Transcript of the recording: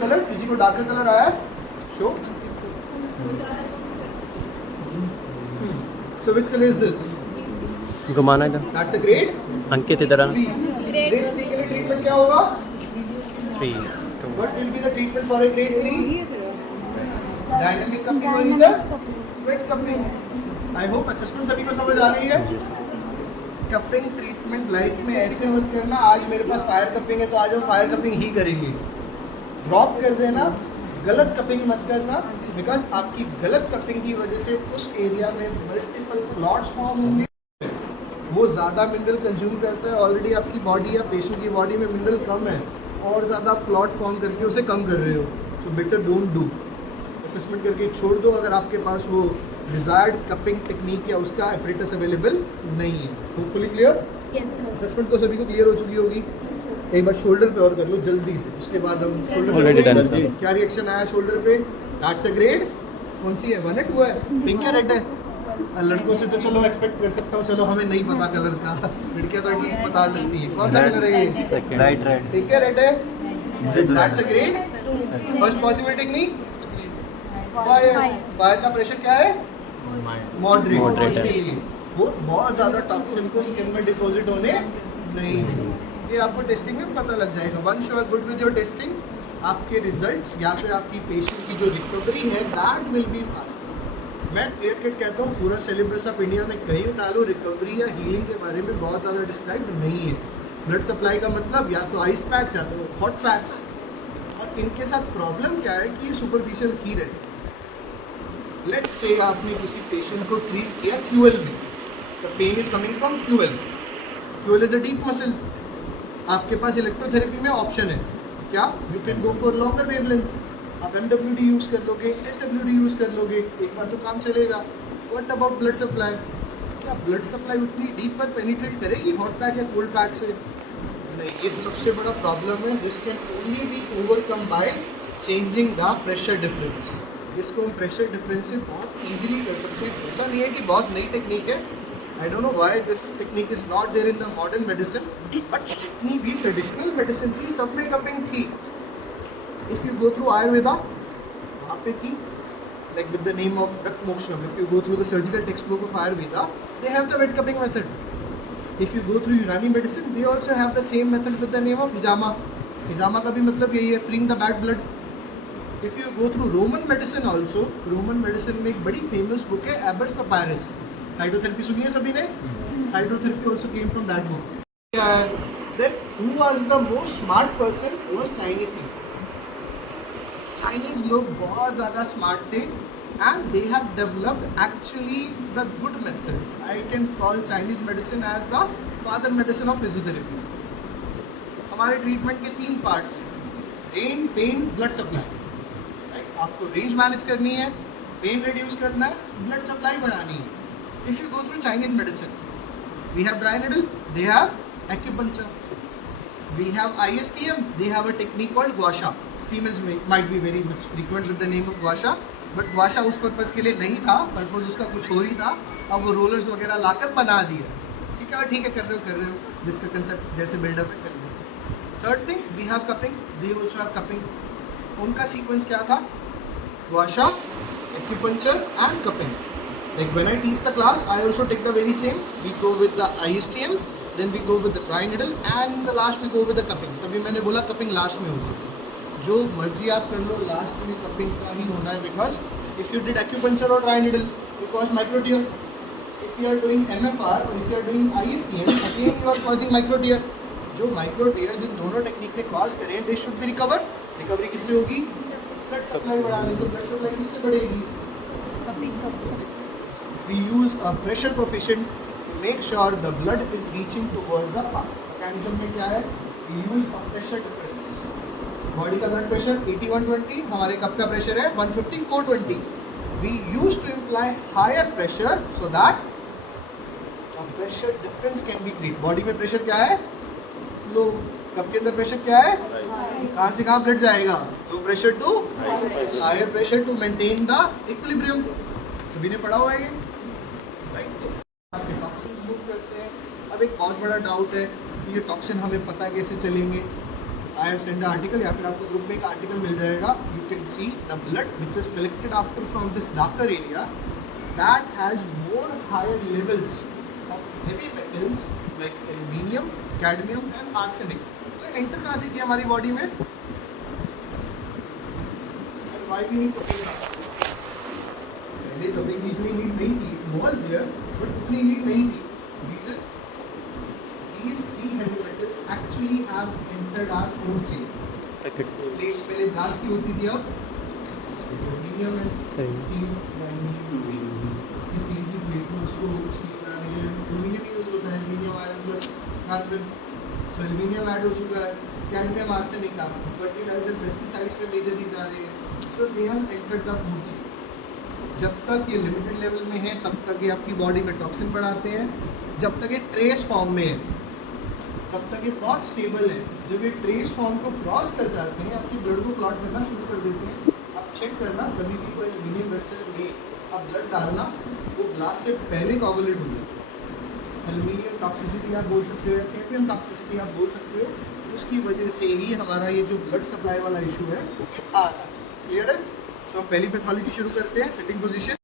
Colours, किसी को darker colour आया है? Show. So which color is this? घुमाना इधर। That's a grade अंकित इधर आना। 3. Grade 3 के लिए ट्रीटमेंट क्या होगा? 3 What will be the treatment for a grade 3? Dynamic cupping or either wet cupping. I hope assessment सभी को समझ आ गई है। कपिंग ट्रीटमेंट लाइफ में ऐसे मत करना, आज मेरे पास फायर कपिंग है तो आज हम फायर कपिंग ही करेंगे। ड्रॉप कर देना, गलत कपिंग मत करना, बिकॉज आपकी गलत कपिंग की वजह से उस एरिया में मल्टीपल क्लॉट्स फॉर्म होंगे, वो ज़्यादा मिनरल कंज्यूम करता है। ऑलरेडी आपकी बॉडी या पेशेंट की बॉडी में मिनरल कम है और ज़्यादा क्लॉट फॉर्म करके उसे कम कर रहे हो, तो बेटर डोंट डू। असेसमेंट करके छोड़ दो अगर आपके पास वो डिज़ायर्ड कपिंग टेक्निक या उसका एपरेटस अवेलेबल नहीं है। Hopefully clear? असेसमेंट तो सभी को क्लियर हो चुकी होगी। एक बार शोल्डर पे और कर लो जल्दी से, उसके बाद हम Already done, sir. क्या रिएक्शन आया शोल्डर पे? दैट्स अ ग्रेड कौन सी है? 1 है 2 है? पिंक या रेड है? लड़कों से तो चलो एक्सपेक्ट कर सकता हूँ, चलो हमें नहीं पता कलर का, लड़कियाँ तो एटलीस्ट बता सकती है कौन सा कलर है ये। Right right. ठीक है, रेड है। That's a grade. First possible technique fire. Fire का प्रेशर क्या है? मॉडरेट है। वो बहुत ज़्यादा टॉक्सिन को स्किन में डिपॉजिट होने नहीं देगा। ये आपको टेस्टिंग में पता लग जाएगा। Once you are good with your testing, आपके रिजल्ट्स या फिर आपकी पेशेंट की जो रिकवरी है दैट विल बी फास्ट। मैं क्लियर कट कहता हूँ, पूरा सिलेबस ऑफ इंडिया में कहीं डालो रिकवरी या हीलिंग के बारे में बहुत ज़्यादा डिस्क्राइब नहीं है। ब्लड सप्लाई का मतलब या तो आइस पैक्स या तो हॉट पैक्स, और इनके साथ प्रॉब्लम क्या है कि ये सुपरफिशियल हीट है। लेट्स से आपने किसी पेशेंट को ट्रीट किया क्यूएल में, the pain is coming from QL. QL is a deep muscle. आपके पास इलेक्ट्रोथेरेपी में ऑप्शन है क्या? You can go for longer wavelength. आप MWD यूज़ कर लोगे, SWD यूज़ कर लोगे, एक बार तो काम चलेगा। What about blood supply? क्या ब्लड सप्लाई उतनी डीप पर पेनिट्रेट करेगी हॉट पैक या कोल्ड पैक से? नहीं, ये सबसे बड़ा प्रॉब्लम है। This can only be overcome by changing the pressure difference. इसको हम प्रेशर डिफरेंस से बहुत ईजिली कर सकते हैं। ऐसा नहीं है कि बहुत नई टेक्निक है। I don't know why this technique is not there in the modern medicine, but जितनी भी ट्रेडिशनल मेडिसिन थी सब में कपिंग थी। If you go through Ayurveda, वहाँ पे थी, like with the name of raktamokshanam. If you go through the surgical textbook of Ayurveda, they have the wet cupping method. If you go through Unani medicine, they also have the same method with the name of हिजामा। हिजामा का भी मतलब यही है, freeing the bad blood. If you go through Roman medicine also, Roman medicine में एक बड़ी famous book है Ebers पैपायरस। Hydrotherapy सुनी है सभी ने? Hydrotherapy also came from that book. क्या है? That who was the most smart person? Was Chinese people. Chinese लोग बहुत ज़्यादा स्मार्ट थे and they have developed actually the good method. I can call Chinese medicine as the father medicine of physiotherapy. हमारे treatment के 3 parts हैं, rain, pain, blood supply. आपको range manage करनी है, पेन रिड्यूस करना है, ब्लड सप्लाई बढ़ानी है। If you go through Chinese medicine, we have dry needle, they have acupuncture, we have ISTM, they have a technique called gua sha. Females might be very much frequent with the name of gua sha, but gua sha उस purpose के लिए नहीं था, purpose उसका कुछ और ही था। अब वो रोलर्स वगैरह लाकर बना दिया। ठीक है, कर रहे हो, जिसका कंसेप्ट जैसे बिल्डअप है कर रहे हो। Third thing, we have cupping, they also have cupping. उनका सीक्वेंस क्या था? Guasha, acupuncture and cupping. Like when I teach the class, I also take the very same. We go with the ISTM, then we go with the dry needle, and in the last we go with the cupping. तभी मैंने बोला cupping last में होगी। जो मर्जी आप कर लो, last में cupping का ही होना है, because if you did acupuncture or dry needle, you cause micro tear. If you are doing MFR or if you are doing ISTM, again you are causing micro tear. जो micro tears इन दोनों technique ने cause करें, they should be recovered. Recovery किससे होगी? Blood supply बढ़ाने से। Blood supply किससे बढ़ेगी? We use a pressure coefficient to make sure the blood is reaching toward the path. Mechanism में क्या है? We use a pressure difference. Body का ब्लड प्रेशर 80-120, हमारे कप का प्रेशर है 150-420. We used to imply higher pressure so that a pressure difference can be created. Body में pressure क्या है? लो। कप के अंदर प्रेशर क्या है? कहाँ से कहाँ ब्लड जाएगा? Low pressure to higher pressure to maintain the equilibrium. सभी ने पढ़ा हुआ है ये, राइट? तो आपके टॉक्सिन्स मूव करते हैं। अब एक बहुत बड़ा डाउट है कि ये टॉक्सिन हमें पता कैसे चलेंगे? I have send the article, या फिर आपको ग्रुप में एक आर्टिकल मिल जाएगा. You can see the blood which is collected after from this darker area that has more higher levels of heavy metals like aluminium, cadmium and arsenic. तो enter कहाँ से किया हमारी बॉडी में? Why we need cupping now? पहले cupping की इतनी need नहीं थी, was there, but उतनी नीड नहीं थी. Reason? These three heavy metals actually have entered our food chain. Plates पहले glass की होती थी, अब aluminium and steel स्टील की प्लेट में उसको स्टील बनाने के लिए aluminium यूज होता है. aluminium iron plus carbon, so aluminium add हो चुका है. कैडमियम, आर्सेनिक, फर्टिलाइजर, पेस्टिसाइड्स में मेजरली जा रहे हैं. So they have entered the food chain. जब तक ये लिमिटेड लेवल में है तब तक ये आपकी बॉडी में टॉक्सिन बढ़ाते हैं. जब तक ये ट्रेस फॉर्म में है तब तक ये बहुत स्टेबल है. जब ये ट्रेस फॉर्म को क्रॉस कर जाते हैं आपकी ब्लड को क्लॉट करना शुरू कर देते हैं. आप चेक करना, कभी भी कोई एल्यूमिनियम वेसल में आप ब्लड डालना, वो ग्लास से पहले कोगुलेट हो जाए. एल्यूमिनियम टॉक्सिसिटी आप बोल सकते हो, कैडमियम टॉक्सिसिटी आप बोल सकते हो. उसकी वजह से ही हमारा ये जो ब्लड सप्लाई वाला इशू है ये आ रहा है. क्लियर है? सो हम पहली पैथोलॉजी शुरू करते हैं. Sitting position.